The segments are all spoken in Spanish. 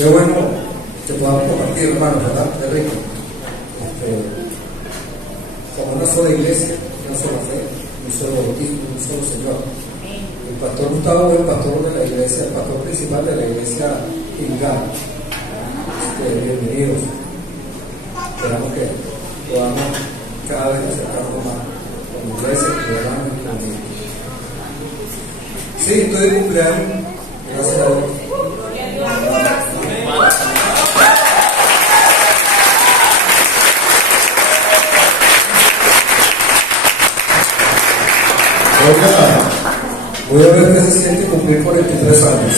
Qué bueno que podamos compartir, hermanos, ¿verdad? Qué rico. Como una sola iglesia, una sola fe, un solo bautismo, un solo Señor. El pastor Gustavo es el pastor de la iglesia, el pastor principal de la iglesia Ingán. Bienvenidos. Esperamos que podamos cada vez acercarnos más con la iglesia, que podamos expandir. Sí, estoy de cumpleaños. Gracias a Dios. Voy a ver qué se siente cumplir 43 años.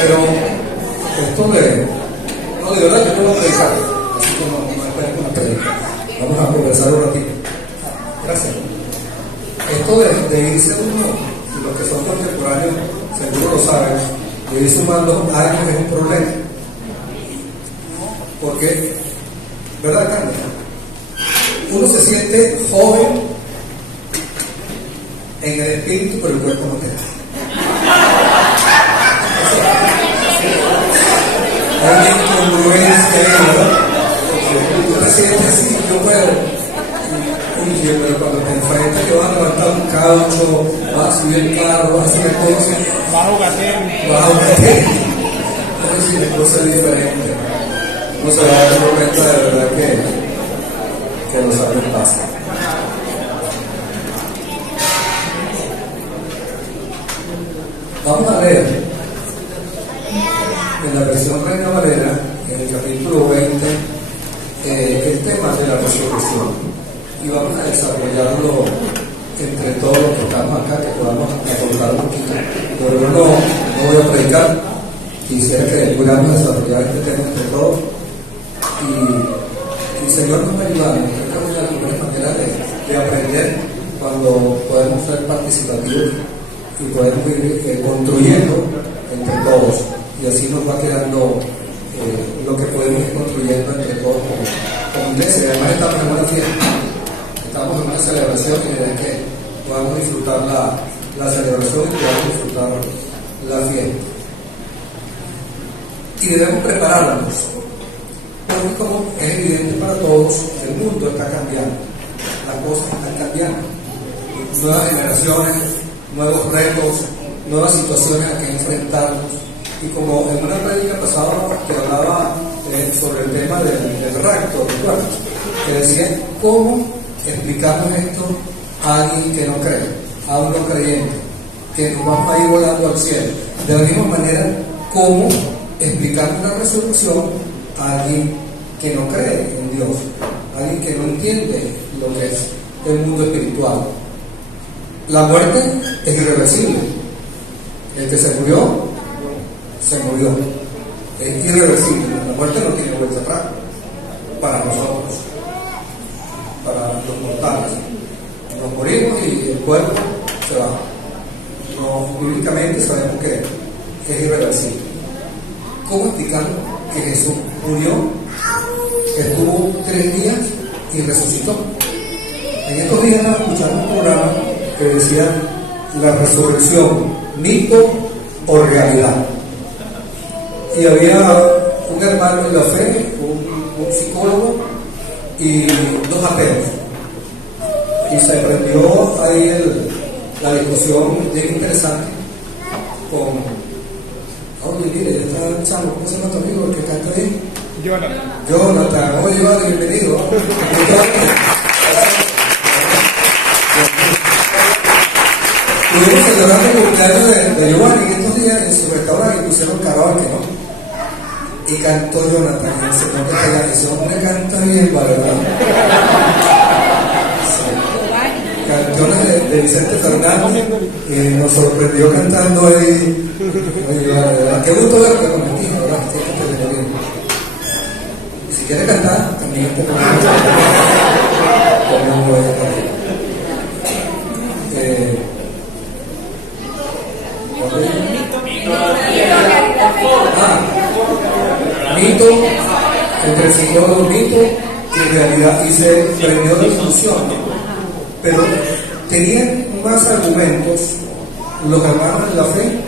Pero esto de verdad que no lo voy a predicar, así que no esperen una predica. Vamos a conversar un ratito. Gracias. Esto de irse uno, y los que son contemporáneos seguro lo saben, de ir sumando años es un problema. Porque, ¿verdad, Carmen? Uno se siente joven en el espíritu, pero el cuerpo no queda. Hay una incongruencia ahí, ¿verdad? Tú te sientes así, yo puedo. Pero cuando te enfrentas que vas a levantar un caucho, vas a subir el carro, vas a hacer cosas, vas a jugar. Entonces la cosa es diferente. No se va a dar cuenta de verdad que los años pasan. Vamos a leer en la versión Reina Valera, en el capítulo 20, el tema de la resurrección. Y vamos a desarrollarlo entre todos los que estamos acá, que podamos aportar un poquito. Pero yo no voy a predicar, quisiera que pudiéramos desarrollar este tema entre todos. Y el Señor nos va a ayudar. Creo que es una de las mejores maneras de aprender cuando podemos ser participativos y podemos ir construyendo entre todos. Y así nos va quedando lo que podemos ir construyendo entre todos como iglesia. Además estamos en una fiesta. Estamos en una celebración y de que podamos disfrutar la celebración y podamos disfrutar la fiesta. Y debemos prepararnos, porque como es evidente para todos, el mundo está cambiando, las cosas están cambiando, nuevas generaciones, nuevos retos, nuevas situaciones a que enfrentarnos. Y como en una prédica pasada que hablaba sobre el tema del rapto, ¿recuerdas? Que decía cómo explicamos esto a alguien que no cree, a un no creyente, que nos vamos a ir volando al cielo. De la misma manera, ¿cómo explicamos la resurrección a alguien que no cree en Dios, a alguien que no entiende lo que es el mundo espiritual? La muerte es irreversible. El que se murió, se murió. Es irreversible. La muerte no tiene vuelta atrás para nosotros, para los mortales. Nos morimos y el cuerpo se va. Bíblicamente sabemos que es irreversible. ¿Cómo explicamos que Jesús murió, estuvo 3 días y resucitó? En estos días estaba escuchando un programa que decía la resurrección, mito o realidad. Y había un hermano en la fe, un psicólogo y 2 ateos. Y se prendió ahí la discusión bien interesante con, oye, mire, ya está el chamo, ¿cómo se llama tu amigo el que canta ahí? Jonathan, oye, vale, bienvenido. Estuvimos celebrando el cumpleaños de Giovanni en estos días en su restaurante y pusieron karaoke, ¿no? Y cantó Jonathan, y el señor que está allá, ese hombre canta bien, ¿verdad? Canciones de Vicente Fernández, y nos sorprendió cantando ahí. Oye, verdad. Qué gusto ver que con mentira, ¿verdad? Que te lo digo. Y si quieres cantar, también te lo digo. Como voy a cantar. Mito, el presentó un mito que en realidad y se prendió de discusión, pero tenían más argumentos los hermanos de la fe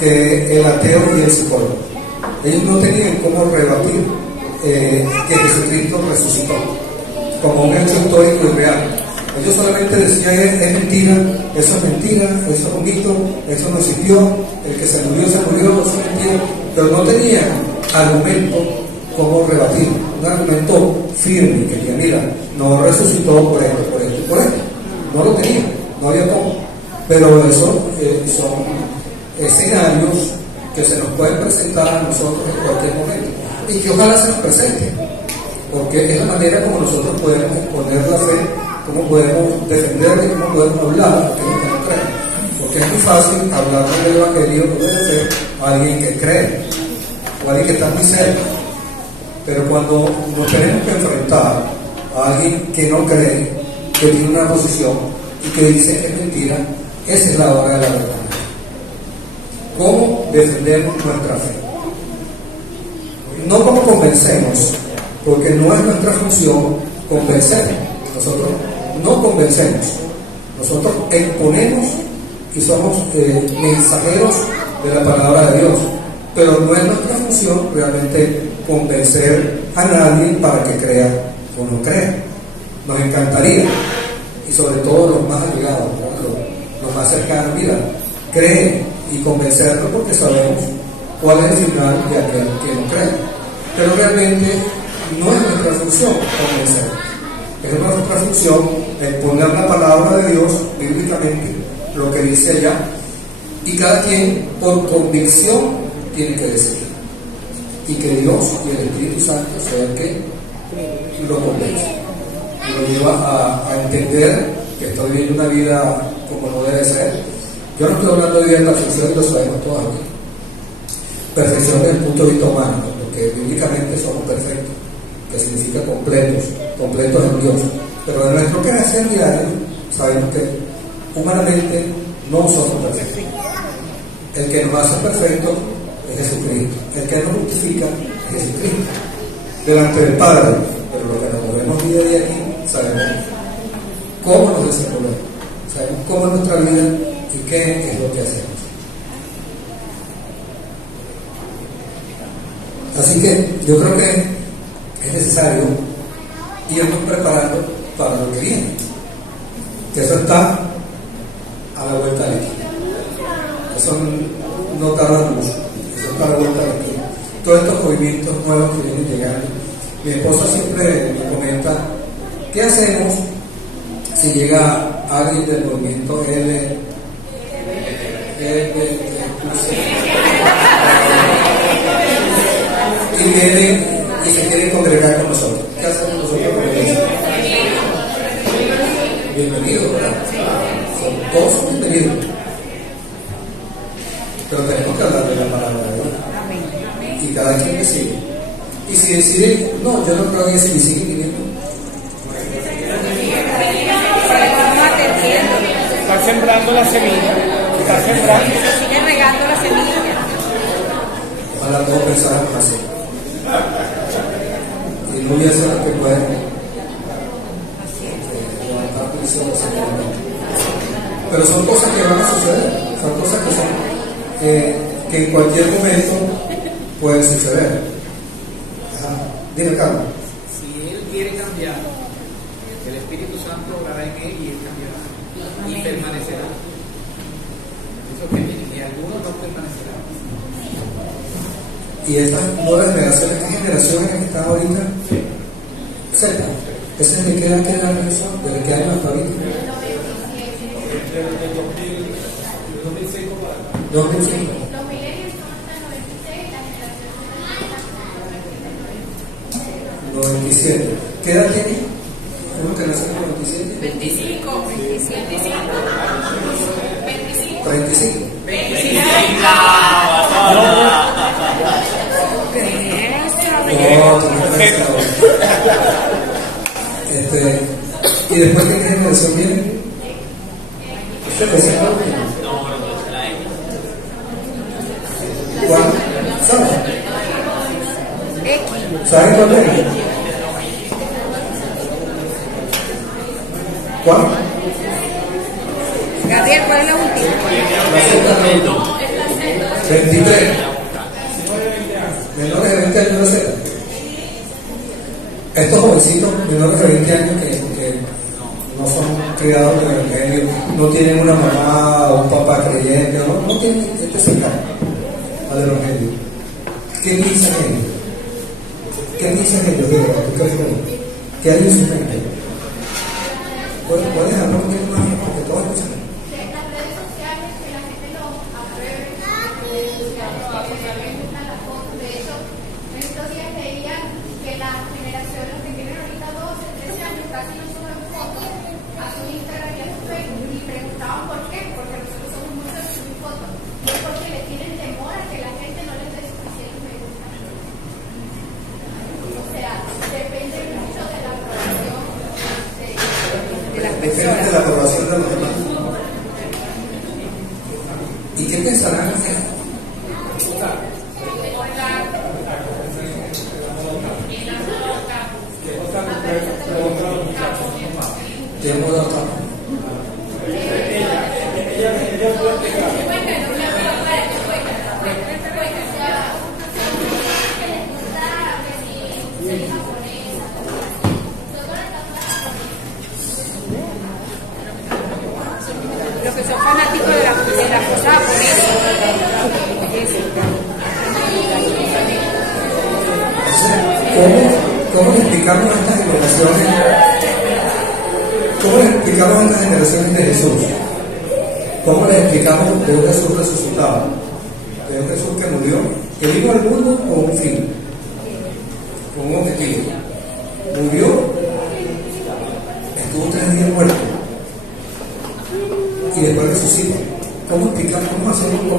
que el ateo y el psicólogo. Ellos no tenían cómo rebatir que Jesucristo resucitó como un hecho histórico y real. Ellos solamente decían es mentira, eso es mentira, eso es un mito, eso no existió, el que se murió, eso es mentira, pero no tenían argumento como rebatir, un argumento firme que diga, mira, no resucitó por esto, por esto y por esto. No lo tenían, no había cómo. Pero eso son escenarios que se nos pueden presentar a nosotros en cualquier momento y que ojalá se nos presente, porque es la manera como nosotros podemos exponer la fe, cómo podemos defenderla y cómo podemos hablar a aquellos que no creen, porque es muy fácil hablar del evangelio de la fe a alguien que cree o a alguien que está muy cerca, pero cuando nos tenemos que enfrentar a alguien que no cree, que tiene una posición y que dice que es mentira, esa es la hora de la verdad. ¿Cómo defendemos nuestra fe? No como convencemos, porque no es nuestra función convencer. Nosotros no convencemos, nosotros exponemos y somos mensajeros de la palabra de Dios, pero no es nuestra función realmente convencer a nadie para que crea o no crea. Nos encantaría, y sobre todo los más allegados, los más cercanos, mira, creen y convencerlos porque sabemos cuál es el final de aquel que no cree. Pero realmente no es nuestra función convencer, es nuestra función exponer la palabra de Dios bíblicamente, lo que dice allá, y cada quien por convicción tiene que decidir, y que Dios y el Espíritu Santo sea el que lo convence y lo lleva a entender que está viviendo una vida como no debe ser. Yo no estoy hablando de vida en perfección, y lo sabemos todos aquí. Perfección desde el punto de vista humano, porque bíblicamente somos perfectos, que significa completos en Dios. Pero en nuestro quehacer diario sabemos que humanamente no somos perfectos. El que nos hace perfectos es Jesucristo. El que nos justifica es Jesucristo delante del Padre. Pero lo que nos movemos día a día aquí, sabemos cómo nos desenvolvemos, sabemos cómo es nuestra vida y qué es lo que hacemos. Así que yo creo que es necesario irnos preparando para lo que viene, que eso está a la vuelta de aquí. Eso no tarda mucho, eso está a la vuelta de aquí. Todos estos movimientos nuevos que vienen llegando. Mi esposa siempre me comenta, ¿qué hacemos si llega alguien del movimiento y viene y se quiere congregar con nosotros? ¿Qué hacemos nosotros con ellos? Bienvenidos, ¿verdad? Todos bienvenidos. Pero tenemos que hablar de la palabra de Dios. Y cada quien decide. Y si decide, no, yo no creo en eso y sigue viniendo. Está sembrando la semilla. Está sembrando. Sigue regando la semilla. Ojalá todos pensáramos así. Y no hubiese lo que pueden levantar prisiones. Pero son cosas que van a suceder. Son cosas que son que en cualquier momento pueden suceder. Dime, Carlos. Si él quiere cambiar, el Espíritu Santo obrará en él y él cambiará y permanecerá. Eso que viene, y algunos no permanecerán. Y estas nuevas generaciones, ¿qué generaciones que están ahorita? Z. ¿Ese es de qué edad queda la religión? ¿De qué año hasta ahorita? 2005. 97. ¿Qué edad tiene? ¿Uno que nació en el 97? 25. 35. 25. ¿Y después qué generación viene? ¿Cuál? ¿Sabes? ¿Saben cuál es? ¿Cuál? Gabriel, ¿cuál es la última? 23. Menores de 20 años de edad. Estos jovencitos menores de 20 años que no son criados en el evangelio, no tienen una mamá o un papá creyente, no tienen este cercano al evangelio. ¿Qué piensan ellos? ¿Qué piensan ellos de verdad? ¿Qué hay en su mente? ¿Puedes hablar un poquito más de todas las cosas? Depende de la aprobación de los demás. ¿Y qué pensarán ustedes? ¿Qué hemos dado acá? Los que son fanáticos de la cosa, por eso. ¿Cómo le explicamos a estas generaciones? ¿Cómo le explicamos a estas generaciones de Jesús? ¿Cómo le explicamos de un Jesús resucitado? De un Jesús que murió, que vino al mundo con un fin, con un objetivo. Murió, estuvo 3 días muerto y después resucita. ¿Cómo explicamos, cómo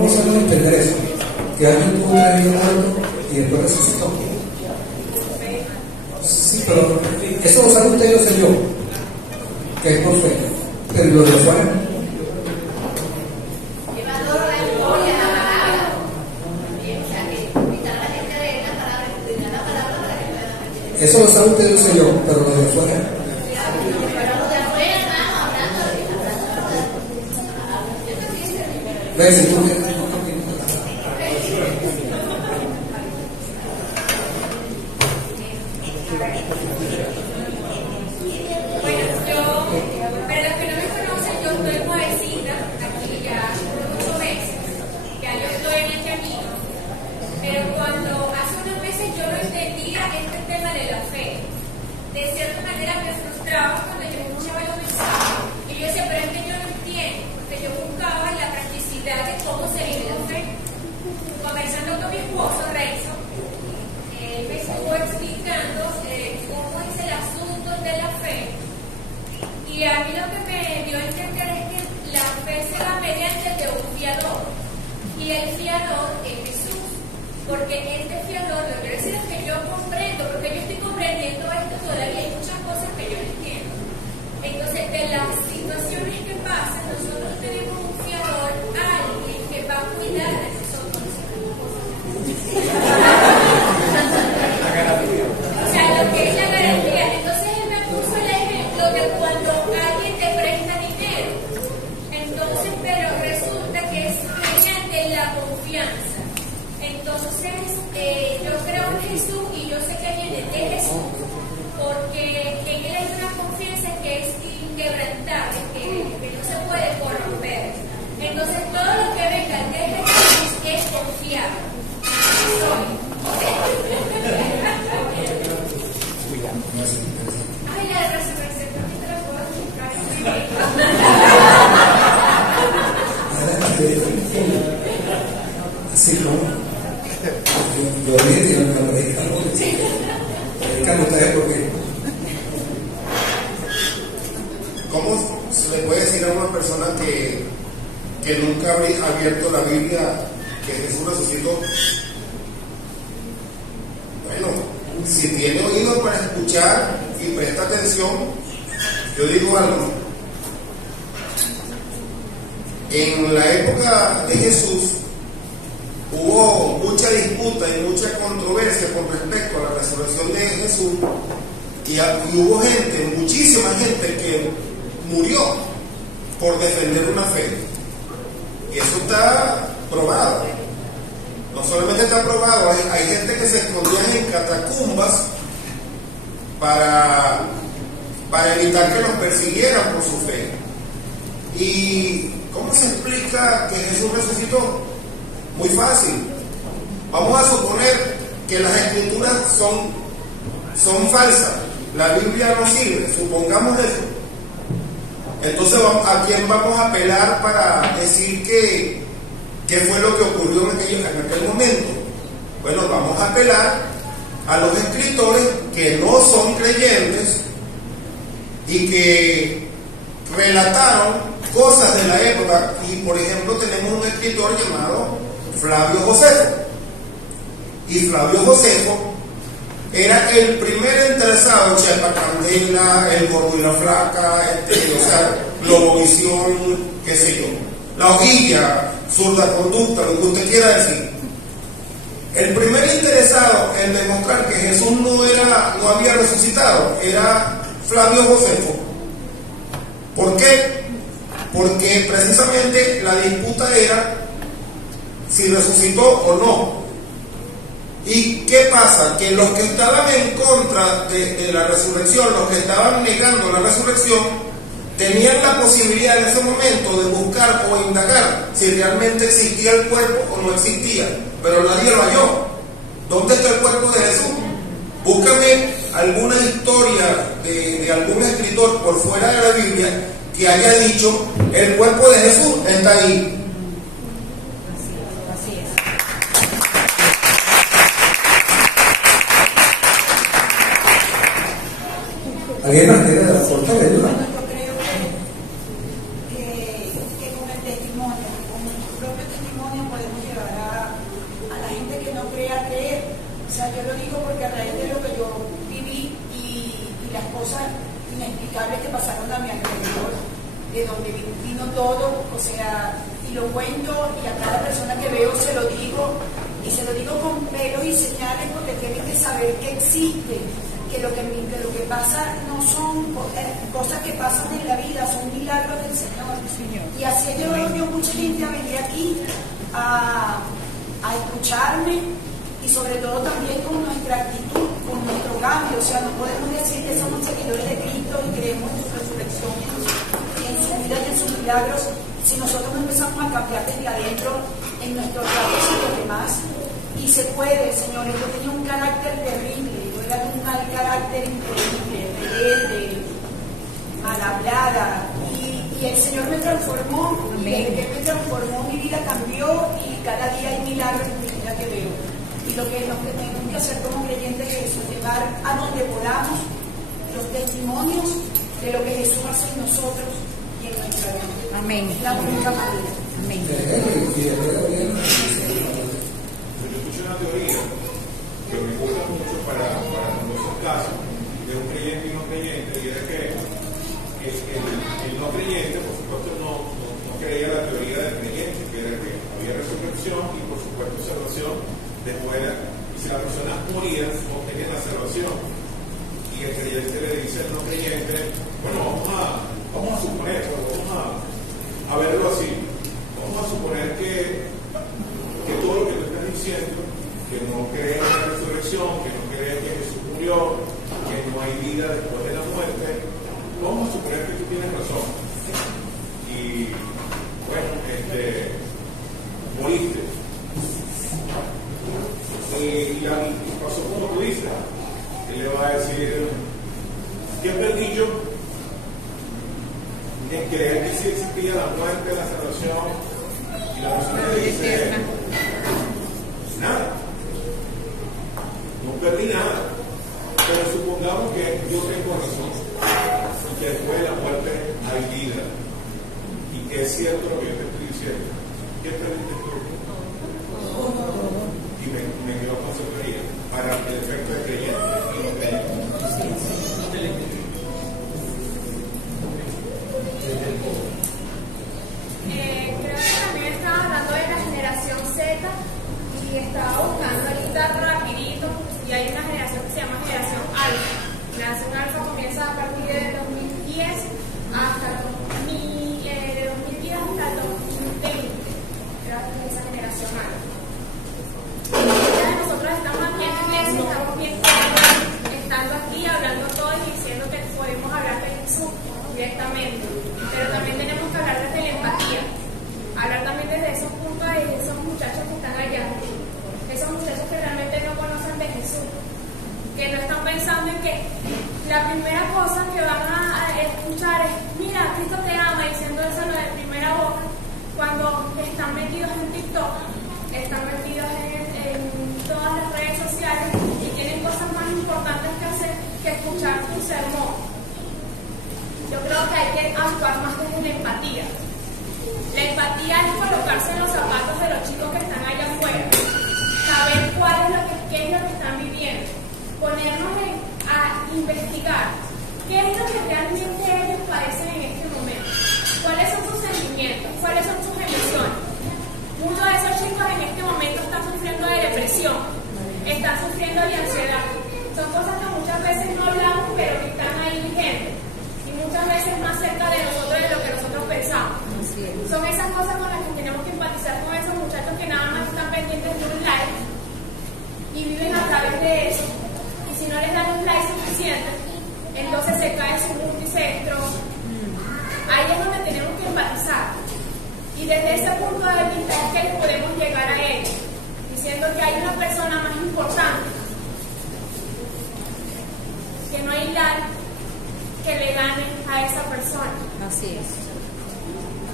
hacemos entender eso? Que alguien tuvo 3 días muerto y después resucitó. Sí, pero eso lo sabe usted y lo sé yo, que es por fe, pero lo de fuera. Eso lo sabe usted y lo sé yo, pero lo de fuera. ¿Ves? Si tú Y a mí lo que me dio a entender es que la fe se da mediante de un fiador. Y el fiador es Jesús. Porque este fiador, lo que quiero decir es que yo comprendo, porque yo estoy comprendiendo esto todavía, hay muchas cosas que yo no entiendo. Entonces, de las situaciones que pasan, nosotros tenemos un fiador, alguien que va a cuidar de nosotros. O sea, lo que es la garantía. Entonces, él me puso el ejemplo de cuando alguien te presta dinero. Entonces, pero resulta que es mediante la confianza. Entonces, yo creo en Jesús y yo sé que viene de Jesús, porque en él hay una confianza que es inquebrantable, que no se puede corromper. Entonces, todo lo que venga de Jesús es confiable. Ay, la resurrección también te la puedo explicar. así como yo dije que me lo dedican ustedes porque ¿cómo se le puede decir a una persona que nunca ha abierto la Biblia que Jesús resucitó. Bueno, si tiene oído para escuchar y presta atención, yo digo algo. En la época de Jesús hubo mucha disputa y mucha controversia con respecto a la resurrección de Jesús, y hubo gente, muchísima gente que murió por defender una fe. Y eso está probado. No solamente está probado, hay gente que se escondía en catacumbas para evitar que los persiguieran por su fe. ¿Y cómo se explica que Jesús resucitó? Muy fácil. Vamos a suponer que las escrituras son falsas, la Biblia no sirve, supongamos eso. Entonces, ¿a quién vamos a apelar para decir qué fue lo que ocurrió en aquel momento? Bueno, vamos a apelar a los escritores que no son creyentes y que relataron cosas de la época. Y por ejemplo tenemos un escritor llamado Flavio Josefo, y Flavio Josefo era el primer interesado en Chepa Candela, el gordo y la flaca, o sea, Globovisión, qué sé yo, la hojilla, zurda conducta, lo que usted quiera decir. El primer interesado en demostrar que Jesús no había resucitado era Flavio Josefo. ¿Por qué? Porque precisamente la disputa era si resucitó o no. ¿Y qué pasa? Que los que estaban en contra de la resurrección, los que estaban negando la resurrección, tenían la posibilidad en ese momento de buscar o indagar si realmente existía el cuerpo o no existía, pero nadie lo halló. ¿Dónde está el cuerpo de Jesús? Búscame alguna historia de algún escritor por fuera de la Biblia que haya dicho el cuerpo de Jesús está ahí. ¿Alguien más tiene la fuerza de duda? Yo creo que con el testimonio, con nuestro propio testimonio, podemos llevar a la gente que no cree a creer. O sea, yo lo digo porque a raíz de lo que yo viví y las cosas inexplicables que pasaron a mi alrededor, de donde vino todo, o sea, y lo cuento, y a cada persona que veo se lo digo, y se lo digo con pelos y señales, porque tienen que saber que existe. Que lo que pasa no son cosas que pasan en la vida, son milagros del Señor. Y así he llevado yo mucha gente a venir aquí a escucharme, y sobre todo también con nuestra actitud, con nuestro cambio. O sea, no podemos decir que somos seguidores de Cristo y creemos en su resurrección y en su vida y en sus milagros si nosotros no empezamos a cambiar desde adentro en nuestros tratos y los demás. Y se puede, señores. Yo tenía un carácter terrible, yo era de un mal carácter increíble, rebelde, mal hablada, y el Señor me transformó, y desde que me transformó mi vida cambió, y cada día hay milagros en mi vida que veo. Y lo que tenemos que hacer como creyentes es eso, llevar a donde podamos los testimonios de lo que Jesús hace en nosotros y en nuestra vida. Amén. Es la única manera. Amén. Una teoría que me gusta mucho para nuestros casos de un creyente y no creyente, y era que el no creyente, por supuesto, no creía la teoría del creyente, que era que había resurrección y por supuesto salvación después, y si la persona moría no tenía la salvación, y el creyente le dice al no creyente, bueno, vamos a suponer, vamos a verlo así, vamos a suponer que todo lo que tú estás diciendo, que no creen en la resurrección, que no creen que Jesús murió, que no hay vida después de la muerte, vamos a suponer que tú tienes razón. Y bueno, moriste. Y pasó como tú dices. Él le va a decir, ¿qué perdí yo? En creer que sí existía la muerte, la salvación, y la persona le dice, nada. No perdí nada, pero supongamos que yo tengo razón, que después de la muerte hay vida, y que es cierto lo que yo te estoy diciendo. ¿Qué perdiste tú? y me quedo consultoría para el efecto de creyente y no creyente. Creo que también estaba hablando de la generación Z y estaba buscando ahorita rapidito y hay una generación que se llama generación Alfa. Generación Alfa comienza a partir de 2010 hasta de 2010 hasta el 2020. Creo que es esa generación Alfa. Ya nosotros estamos aquí en la iglesia, estamos bien cómodos, estando aquí hablando todos y diciendo que podemos hablar de Jesús directamente, pero también tenemos que hablar desde la empatía, hablar también desde esos puntos de esos muchachos que están allá, esos muchachos que realmente no conocen de Jesús, que no están pensando en que la primera cosa que van a escuchar es: mira, Cristo te ama, diciendo eso de primera boca, cuando están metidos en TikTok, están metidos en todas las redes sociales y tienen cosas más importantes que hacer que escuchar tu sermón. Yo creo que hay que actuar más desde la empatía. La empatía es colocarse en los zapatos de los chicos que están allá afuera, saber qué es lo que están viviendo, ponernos a investigar qué es lo que realmente ellos padecen en este momento, cuáles son sus sentimientos, cuáles son sus emociones. Muchos de esos chicos en este momento están sufriendo de depresión, están sufriendo de ansiedad. Son cosas que muchas veces no hablamos, pero que están ahí vigentes. Y muchas veces más cerca de nosotros de lo que nosotros pensamos. Son esas cosas con las que tenemos que empatizar con esos muchachos que nada más están pendientes de un like y viven a través de eso. Y si no les dan un like suficiente, entonces se cae su mundo y se destroza. Ahí es donde tenemos que empatizar. Y desde ese punto de vista es que podemos llegar a ellos, diciendo que hay una persona más importante, que no hay like que le gane a esa persona. Así es.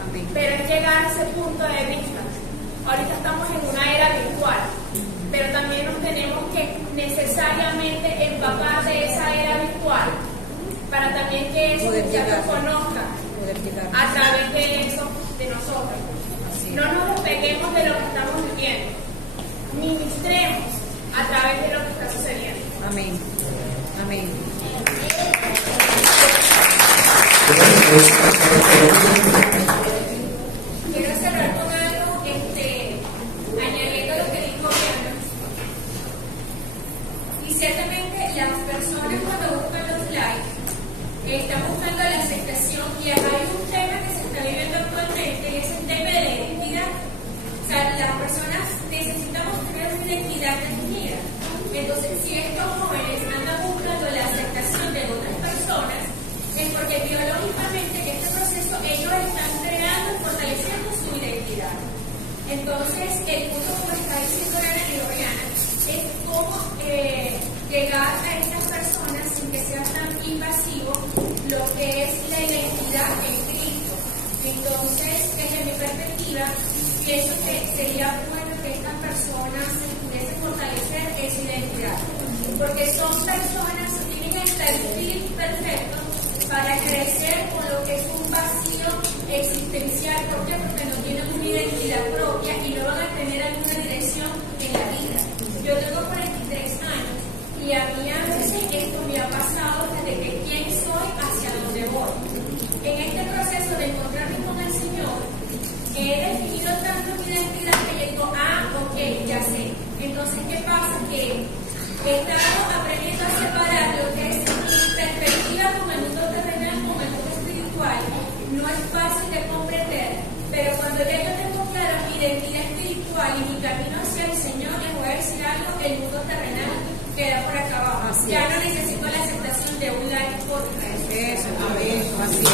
Amén. Pero es llegar a ese punto de vista. Ahorita estamos en una era virtual, pero también nos tenemos que necesariamente empapar de esa era virtual para también que esos muchachos conozcan a través de eso de nosotros. No nos despeguemos de lo que estamos viviendo, ministremos a través de lo que está sucediendo. Amén. Amén. Quiero cerrar con algo, añadiendo lo que dijo Diana. Y ciertamente las personas cuando buscan los likes están buscando la aceptación, y hay un tema que se está viviendo actualmente y es el tema de la identidad. O sea, las personas necesitamos tener una identidad definida. Entonces, si estos jóvenes andan buscando la aceptación de otras personas, es porque biológicamente en este proceso ellos están creando y fortaleciendo su identidad. Entonces, el punto, como está diciendo Ana y Oriana, es cómo llegar a estas personas sin que sea tan invasivo lo que es la identidad en Cristo. Entonces, desde mi perspectiva, pienso que sería bueno que estas personas pudiesen fortalecer esa identidad, porque son personas que tienen el perfil perfecto para crecer con lo que es un vacío existencial. ¿Por qué? Porque no tienen una identidad propia y no van a tener alguna dirección en la vida. Yo tengo 43 años y a mí a veces esto me ha pasado desde que quién soy hacia dónde voy. En este proceso de encontrarme con el Señor, he definido tanto mi identidad que digo, ok, ya sé. Entonces, ¿qué pasa? Que he estado aprendiendo a separar lo que es mi perspectiva con el mundo terrenal, con el mundo espiritual. No es fácil de comprender, pero cuando ya yo tengo clara mi identidad espiritual y mi camino hacia el Señor, les voy a decir algo: el mundo terrenal queda por acá abajo. Así ya es. no necesito la aceptación de un like por redes. Eso, amén. Así es.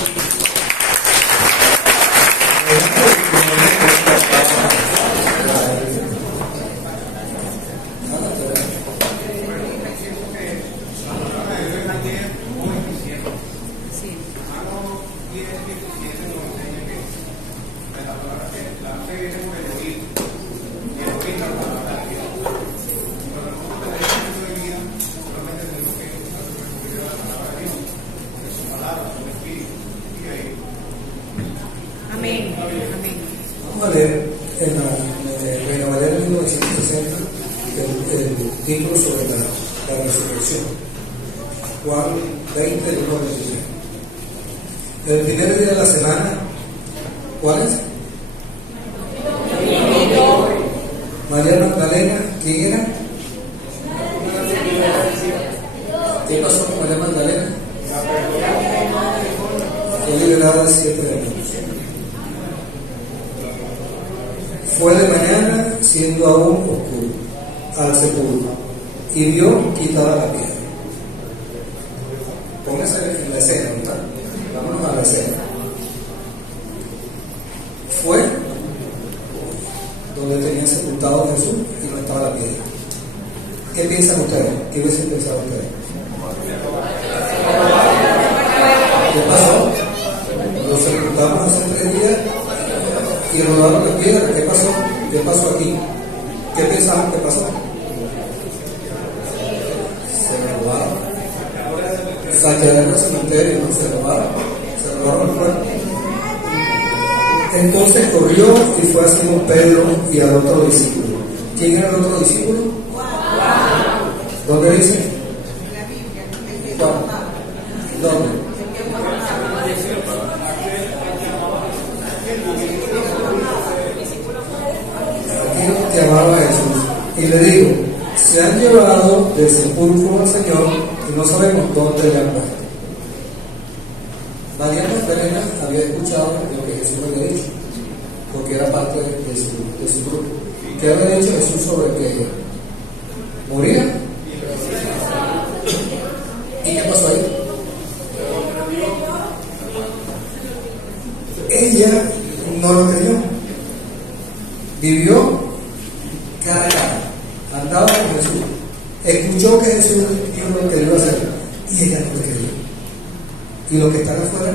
Amén. Amén. Vamos a leer en la Reina Valera 1960, resurrección. Juan 20, 1 al 16. El primer día de la semana, ¿cuál es? María Magdalena, ¿quién era? ¿Qué pasó con María Magdalena? Fue liberada el 7 de enero. Fue de mañana, siendo aún oscuro, al sepulcro, y vio quitada la piedra. Póngase en la escena, ¿verdad? Vámonos a la escena. Fue donde tenían sepultado a Jesús y no estaba la piedra. ¿Qué piensan ustedes? ¿Qué hubiesen pensado ustedes? ¿Qué pasó? Lo sepultamos hace 3 días y rodaron la piedra. ¿Qué pasó? ¿Qué pasó aquí? ¿Qué pensamos que pasó? Se robaron. Saquearon el cementerio, ¿no? Se robaron el cuerpo. Entonces corrió y fue a Simón Pedro y al otro discípulo. ¿Quién era el otro discípulo? ¿Dónde dice? Juan. ¿Dónde? Aquí que amaba a Jesús y le dijo: se han llevado del sepulcro al Señor y no sabemos dónde le han puesto. María Magdalena había escuchado lo que Jesús le había dicho, porque era parte de su grupo. ¿Qué había dicho Jesús sobre que moría? ¿Y qué pasó ahí? Ella no lo creyó. Vivió cara a cara, andaba con Jesús, escuchó que Jesús dijo lo que le iba a hacer y ella no lo creyó. Y los que están afuera,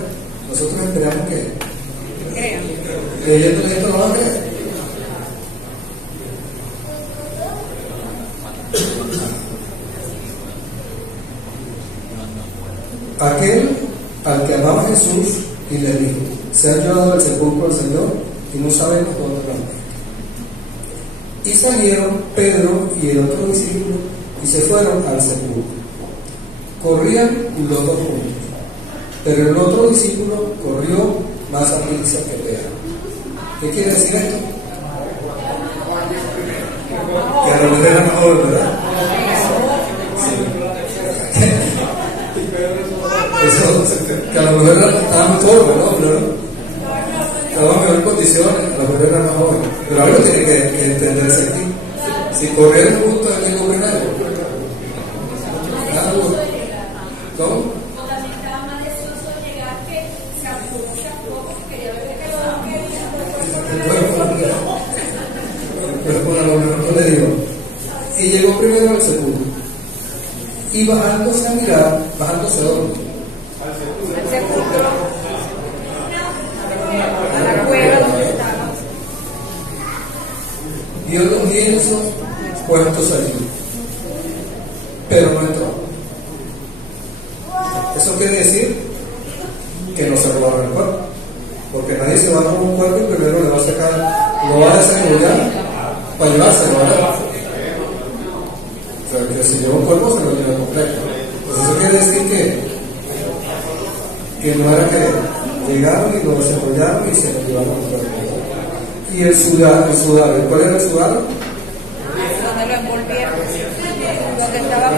nosotros esperamos que creyendo que esto lo van a creer. Aquel al que amaba Jesús y le dijo: se ha llevado al sepulcro al Señor y no sabemos dónde lo han puesto. Y salieron Pedro y el otro discípulo y se fueron al sepulcro. Corrían los dos juntos, pero el otro discípulo corrió más a prisa que Pedro. ¿Qué quiere decir esto? Que a lo mejor era mejor, ¿verdad? Eso, que a lo mejor estaba muy joven, ¿no? Pero estaba en mejores condiciones, a lo mejor era más joven. Pero algo tiene que entenderse aquí. Si corrieron juntos, ¿a quién corre nadie? ¿Cómo? Pero por lo mejor no le digo. Y llegó primero al sepulcro. Y bajándose a mirar, bajándose a dormir. Al sepulcro. A la cueva donde estaba. Vio los lienzos puestos allí, pero no entró. Eso quiere decir que no se robaron el cuerpo, porque nadie se va a robar un cuerpo y primero le va a sacar, lo va a desarrollar para llevárselo, ¿verdad? O sea, que si lleva un cuerpo se lo lleva completo. Pues eso quiere decir que no era que llegaron y lo desarrollaron y se lo llevaron completo. Y el sudario, ¿cuál era el sudario? Donde lo envolvieron, donde estaba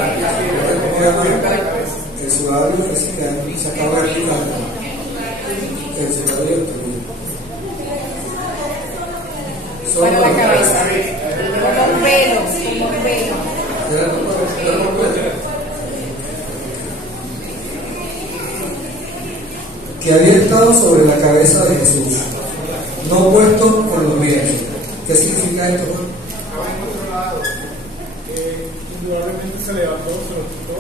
el sudario es que han sacado de aquí el sudario para la cabeza, como un velo, como un velo. Que había estado sobre la cabeza de Jesús, no puesto con los pies. ¿Qué significa esto? Estaba en otro lado. Indudablemente se levantó, se lo quitó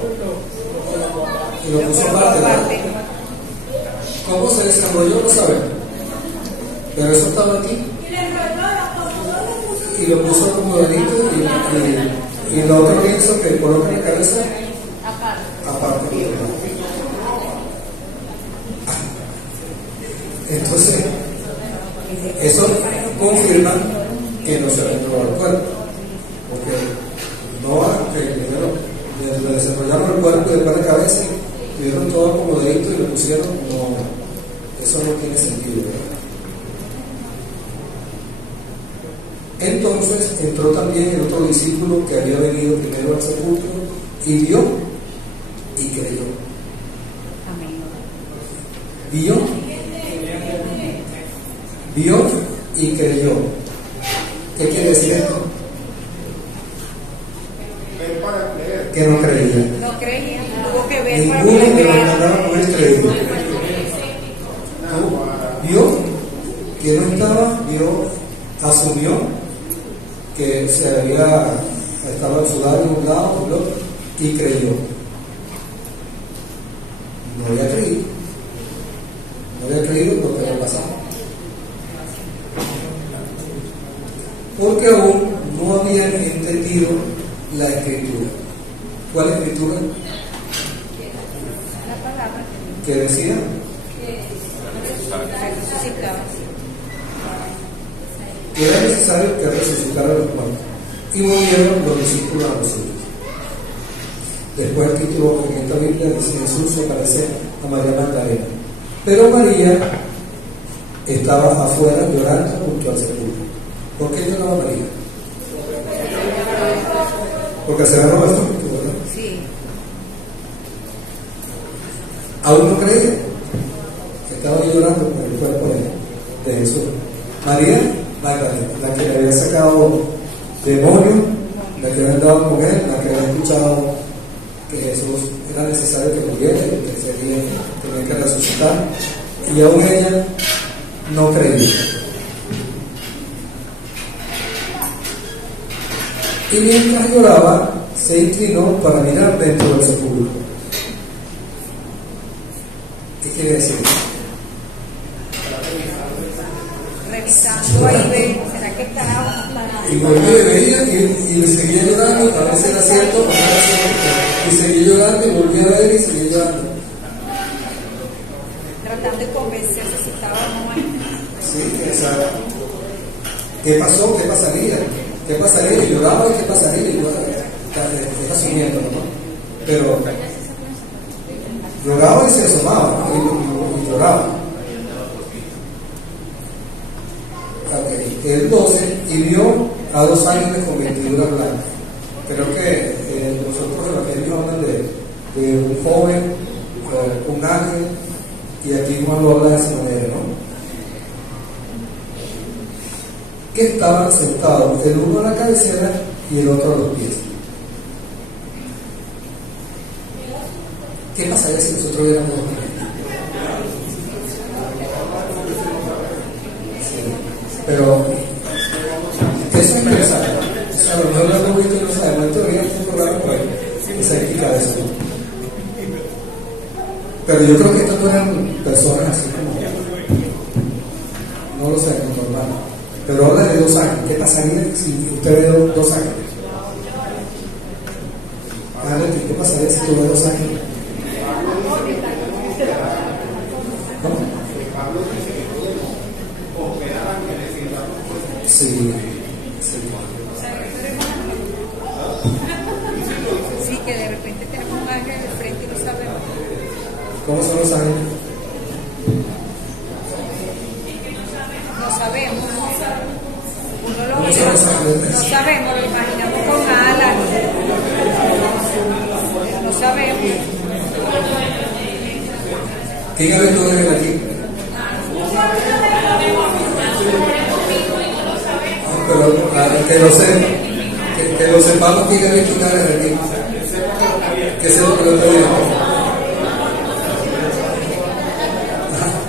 y lo puso aparte. ¿Cómo se desarrolló? No sabemos. Pero eso estaba aquí. Y lo puso como delito y lo otro lienzo que coloca en la cabeza aparte. Entonces, eso confirma que no se había robado el cuerpo, porque no, que primero desenrollaron el cuerpo y después la cabeza, y dieron todo acomodadito y lo pusieron. No, eso no tiene sentido, ¿verdad? Entonces entró también el otro discípulo que había venido primero al sepulcro y vio y creyó. Vio y creyó. ¿Qué quiere decir esto? Ver para creer. Que no creía. No creía, tuvo que ver para Ninguno de los que creer. mandaron por él creyó. Vio que no estaba, asumió que estaba sudado de un lado o del otro y creyó. No había creído lo que había pasado. Porque aún no habían entendido la escritura. ¿Cuál escritura? La palabra Que decía que era necesario que resucitara los muertos. Y volvieron los discípulos a los suyos. Después el título en esta Biblia dice: Jesús se aparece a María Magdalena. Pero María estaba afuera llorando junto al sepulcro. ¿Por qué lloraba María? Porque se ganó el sepulcro, ¿verdad? Sí. Aún no creía. Estaba llorando por el cuerpo de Jesús. María Magdalena, la que le había sacado demonio, la que había andado con él, la que había escuchado que Jesús era necesario que muriera y que ese día tenía que resucitar, y aún ella no creía. Y mientras lloraba, se inclinó para mirar dentro del sepulcro. ¿Qué quiere decir? Revisando ahí, ve, ¿será que estará? Y volvió y veía y le seguía llorando, a veces era cierto, a veces era cierto, y seguía llorando y volvía a ver y seguía llorando. Tratando de convencerse si estaba o no ahí. Sí, esa. ¿Qué pasó? ¿Qué pasaría? ¿Qué pasaría? Y lloraba y qué pasaría. Y está asumiendo, ¿no? Pero lloraba y se asomaba, ¿no? Y lloraba. El 12, y vio a 2 ángeles con vestiduras blancas. Creo que nosotros los evangelios hablan de un joven, un ángel, y aquí Juan lo habla de esa manera, ¿no? Que estaban sentados, el uno a la cabecera y el otro a los pies. ¿Qué pasaría si nosotros viéramos dos ángeles? Pero eso es interesante. O sea, a lo mejor lo hemos visto y no sabemos. Esto debería ser un programa que se explica eso. Pero yo creo que estos no eran personas así como, no lo sé, como normal. Pero habla de 2 ángeles. ¿Qué pasaría si usted ve 2 ángeles? ¿Qué pasaría si tú ves 2 ángeles? ¿Cómo? Sí. Sí, que de repente tenemos un ángel de frente y no sabemos. ¿Cómo son los ángeles? No sabemos. Uno lo ¿Cómo ve, son los ángeles? no sabemos, lo imaginamos con alas. Pero no sabemos. ¿Quién ha visto un ángel aquí? Pero que lo sepamos, quién ha visto un ángel aquí. Que se lo pregunte bien.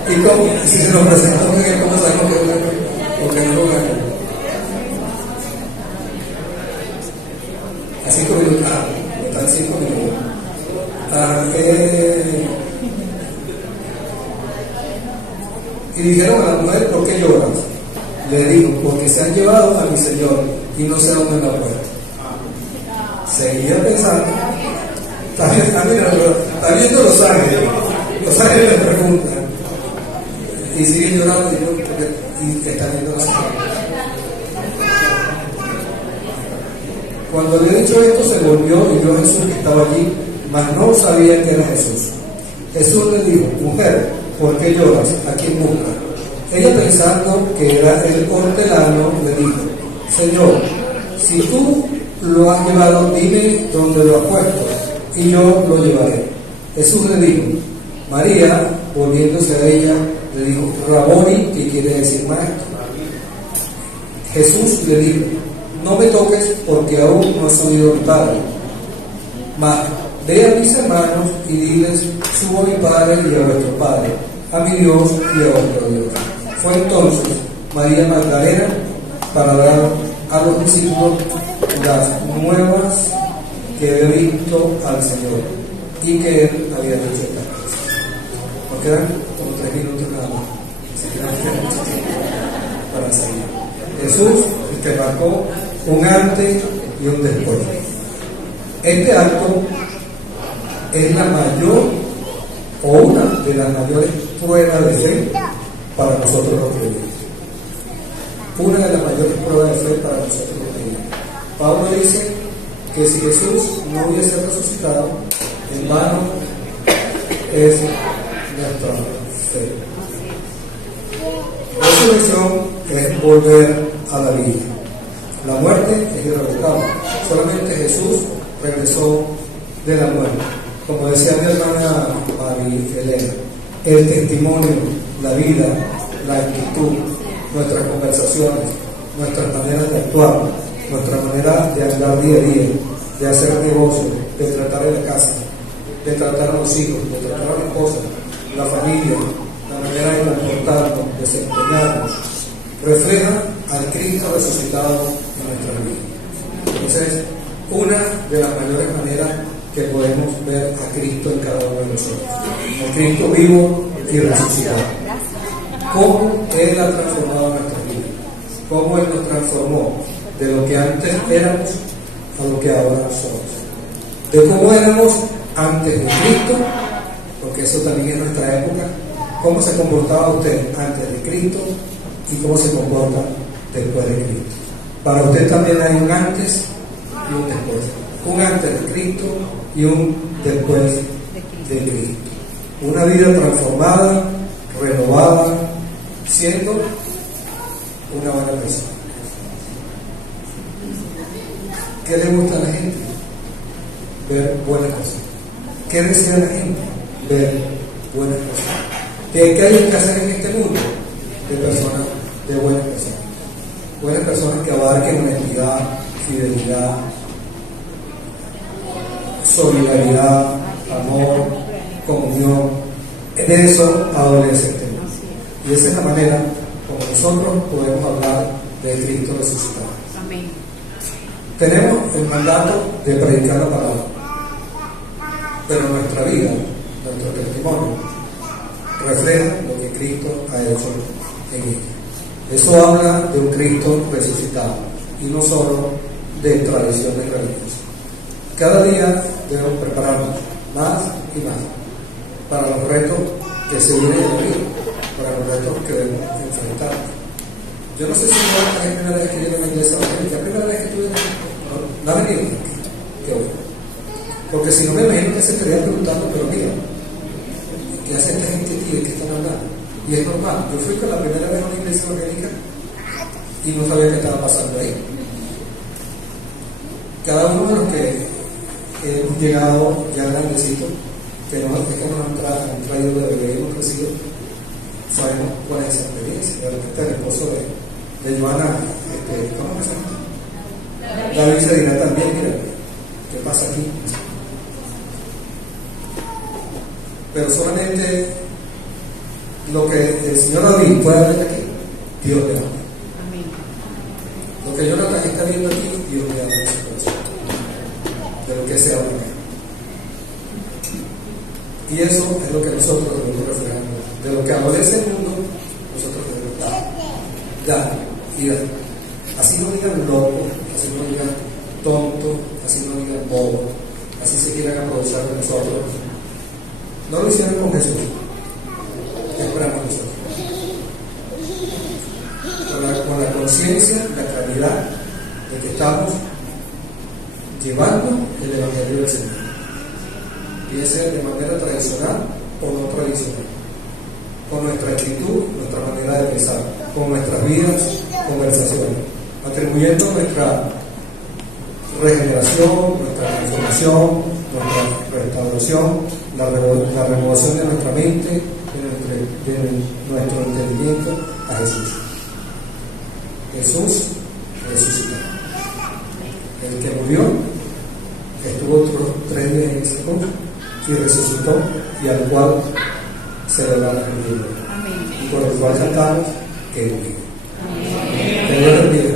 ¿Y cómo? Si se nos presentó, ¿cómo sabemos que es un ángel o que no es un ángel? A 5 minutos. Están 5 minutos. Y dijeron a la mujer: ¿por qué lloras? Le dijo: porque se han llevado a mi Señor y no sé dónde la puerta. Seguía pensando, está viendo los ángeles le preguntan, y sigue llorando y está viendo los ángeles. Cuando le he dicho esto, se volvió y vio a Jesús que estaba allí mas no sabían que era Jesús. Jesús le dijo: mujer, ¿por qué lloras? ¿A quién buscas? Ella, pensando que era el hortelano, le dijo: Señor, si tú lo has llevado, dime dónde lo has puesto, y yo lo llevaré. Jesús le dijo: María. Volviéndose a ella, le dijo: Raboni, que quiere decir maestro. Jesús le dijo: no me toques, porque aún no he subido a mi Padre. Mas ve a mis hermanos y diles: subo a mi Padre y a vuestro Padre, a mi Dios y a vuestro Dios. Fue entonces María Magdalena para dar a los discípulos las nuevas que había visto al Señor y que él había dicho estas cosas. Nos quedan como 3 minutos nada más. Se quedan mucho tiempo para seguir. Jesús te marcó un antes y un después. Este acto es la mayor o una de las mayores pruebas de fe para nosotros los creyentes. Una de las mayores pruebas de fe para nosotros los creyentes. Pablo dice que si Jesús no hubiese resucitado, en vano es nuestra fe. Resurrección es volver a la vida. La muerte es irrevocable. Solamente Jesús regresó de la muerte. Como decía mi hermana María Elena, el testimonio, la vida, la actitud, nuestras conversaciones, nuestras maneras de actuar, nuestra manera de andar día a día, de hacer negocios, de tratar en la casa, de tratar a los hijos, de tratar a la esposa, la familia, la manera de comportarnos, de desempeñarnos, refleja al Cristo resucitado en nuestra vida. Entonces, una de las mayores maneras que podemos ver a Cristo en cada uno de nosotros, a Cristo vivo y resucitado. Cómo Él ha transformado nuestra vida, cómo Él nos transformó de lo que antes éramos a lo que ahora somos, de cómo éramos antes de Cristo, porque eso también es nuestra época, cómo se comportaba usted antes de Cristo y cómo se comporta después de Cristo. Para usted también hay un antes y un después, un antes de Cristo y un después de Cristo. Una vida transformada, renovada, siendo una buena persona. ¿Qué le gusta a la gente? Ver buenas cosas. ¿Qué desea la gente? Ver buenas cosas. ¿Qué hay que hacer en este mundo? De personas, de buenas personas. Buenas personas que abarquen honestidad, fidelidad, solidaridad, amor, comunión. De eso adolece este mundo. Y esa es la manera como nosotros podemos hablar de Cristo resucitado. Amén. Tenemos el mandato de predicar la palabra, pero nuestra vida, nuestro testimonio, refleja lo que Cristo ha hecho en ella. Eso habla de un Cristo resucitado y no solo de tradiciones religiosas. Cada día debemos prepararnos más y más para los retos que se vienen en la vida, para los retos que debemos enfrentar. Yo no sé si es la primera vez que llego a la iglesia evangélica, la primera vez que estuve no ha venido. Qué bueno. Porque si no me imagino que se estaría preguntando, pero mira, ¿qué hace esta gente aquí? ¿De qué están hablando? Y es normal. Yo fui con la primera vez a una iglesia evangélica y no sabía qué estaba pasando ahí. Cada uno de los que hemos llegado ya grandecitos, que nos han traído de bebé y hemos crecido, sabemos cuál es esa experiencia. De repente el esposo de Joana, ¿cómo se llama? David se dirá también, mira, ¿qué pasa aquí? Pero solamente lo que el señor David puede ver aquí, Dios le habla. Lo que Jonathan está viendo aquí, Dios le habla en su corazón, de lo que se habla aquí. Y eso es lo que nosotros debemos reflejar. De lo que adolece el mundo, nosotros debemos dar y dar. Así no digan loco, así no digan tonto, así no digan bobo, así se quieran aprovechar de nosotros. No lo hicieron con Jesús, esperamos nosotros. Con la conciencia, la claridad de que estamos llevando el Evangelio del Señor. bien sea de manera tradicional o no tradicional, con nuestra actitud, nuestra manera de pensar, con nuestras vidas, conversaciones, atribuyendo nuestra regeneración, nuestra transformación, nuestra restauración, la renovación de nuestra mente, de nuestro entendimiento a Jesús. Jesús resucitó. El que murió estuvo otros 3 días en ese cruz y resucitó, y al cual se le va a rendir, y por el cual cantamos que vive. Que Dios bendiga.